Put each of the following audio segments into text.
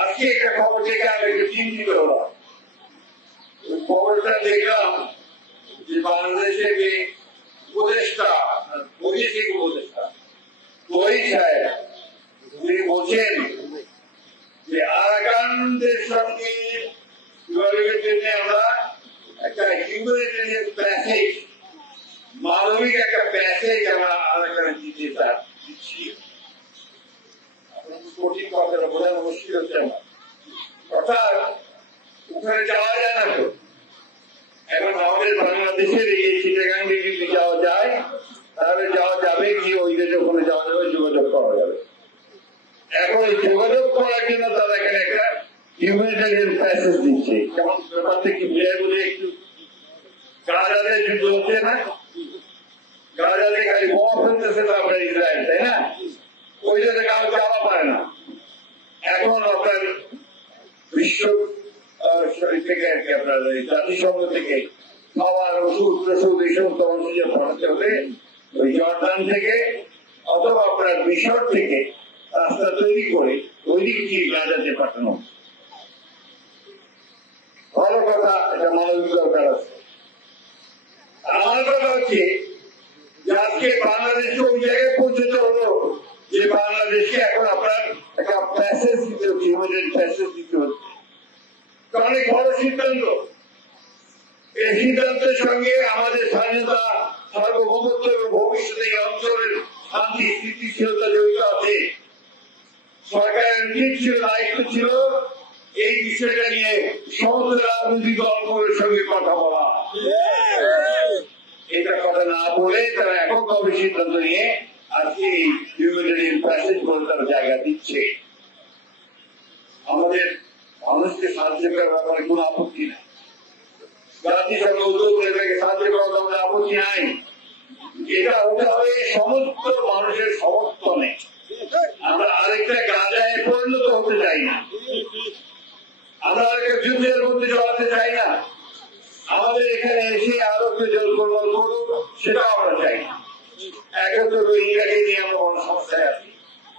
আজকে একটা খবর থেকে আমি একটু চিন্তিত হলাম। খবরটা দেখলাম যে বাংলাদেশের যে উপদেষ্টা, বৈদেশিক উপদেষ্টা তহিদ সাহেব, তিনি বলছেন যে আরাকানদের সঙ্গে যোগাযোগের জন্য আমরা একটা হিউম্যানিটেরিয়ান প্যাসেজ, মানবিক একটা প্যাসেজ আমরা আরাকান দিতে দিচ্ছি। কঠিন কথাটা বোঝানো মুশকিল হচ্ছে না, অর্থাৎ ওখানে যাওয়া যায় না তো। এখন আমাদের বাংলাদেশের এই চিটাগাঙ্গে যদি যাওয়া যায় তাহলে যাওয়া যাবে কি, ওই দেশে ওখানে যাওয়া যাবে, যোগাযোগ করা যাবে। এখন যোগাযোগ করার জন্য তারা এখানে একটা হিউম্যানিটেরিয়ান প্যাসেজ দিচ্ছে। যেমন ব্যাপারটা কি বোঝায় বলে, একটু গাজাতে যুদ্ধ হচ্ছে না, গাজাতে খালি বোমা ফেলতেছে তো আপনার ইসরায়েল, তাই না? ওই দেশে কারো যাওয়া পারে না। এখন আপনার বিশ্ব থেকে আর কি আপনার জাতিসংঘ থেকে খাবার, ওষুধ টষুধ এই সমস্ত মানুষের পাঠাতে হবে ওই জর্ডান থেকে অথবা আপনার মিশর থেকে রাস্তা তৈরি করে ওই দিক দিয়ে গাজাতে পাঠানো। ভালো কথা, এটা মানবিক দরকার আছে। আমার কথা হচ্ছে যে আজকে বাংলাদেশকে ওই জায়গায় পৌঁছতে হলো যে বাংলাদেশকে এখন আপনার একটা প্যাসেজ দিতে হচ্ছে, ইমিডিয়েট প্যাসেজ দিতে হচ্ছে। অনেক বড় সিদ্ধান্ত। এই সিদ্ধান্তের সঙ্গে আমাদের স্বাধীনতা, সার্বভৌমত্ব এবং ভবিষ্যতে এই অঞ্চলের শান্তি স্থিতিশীলতা জড়িত আছে। সরকারের উচিত ছিল, দায়িত্ব ছিল এই বিষয়টা নিয়ে সমস্ত রাজনৈতিক দলগুলোর সঙ্গে কথা বলা। এটা কথা না বলে তারা এককভাবে সিদ্ধান্ত নিয়ে আজকে এই হিউম্যানিটেরিয়ান প্যাসেজ বলে তারা জায়গা দিচ্ছে। আমাদের মানুষকে সাহায্য করার ব্যাপারে কোন আপত্তি নাই, জাতিসংঘ উদ্যোগ করে তাকে সাহায্য করার ব্যাপারে আপত্তি নাই। এটা হতে হবে সমস্ত মানুষের সমর্থনে। আমরা আরেকটা গাজায় পরিণত হতে চাই না, আমরা আরেকটা যুদ্ধের মধ্যে জড়াতে চাই না। আমাদের এখানে এসে আরো কেউ জল গোলমাল করুক, সেটাও আমরা চাই না। একত্র রোহিঙ্গাকে নিয়ে আমরা বড় সমস্যায় আছি।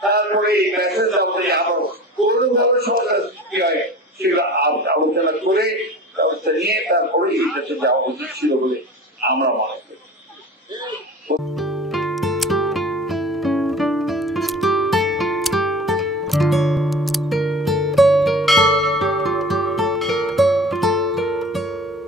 তারপরে এই মেসেজ আমাদের আরো কোনোভাবে সমস্যা সৃষ্টি হয় সেগুলো আলোচনা করে ব্যবস্থা নিয়ে তারপরে এই দেশে যাওয়া উচিত ছিল বলে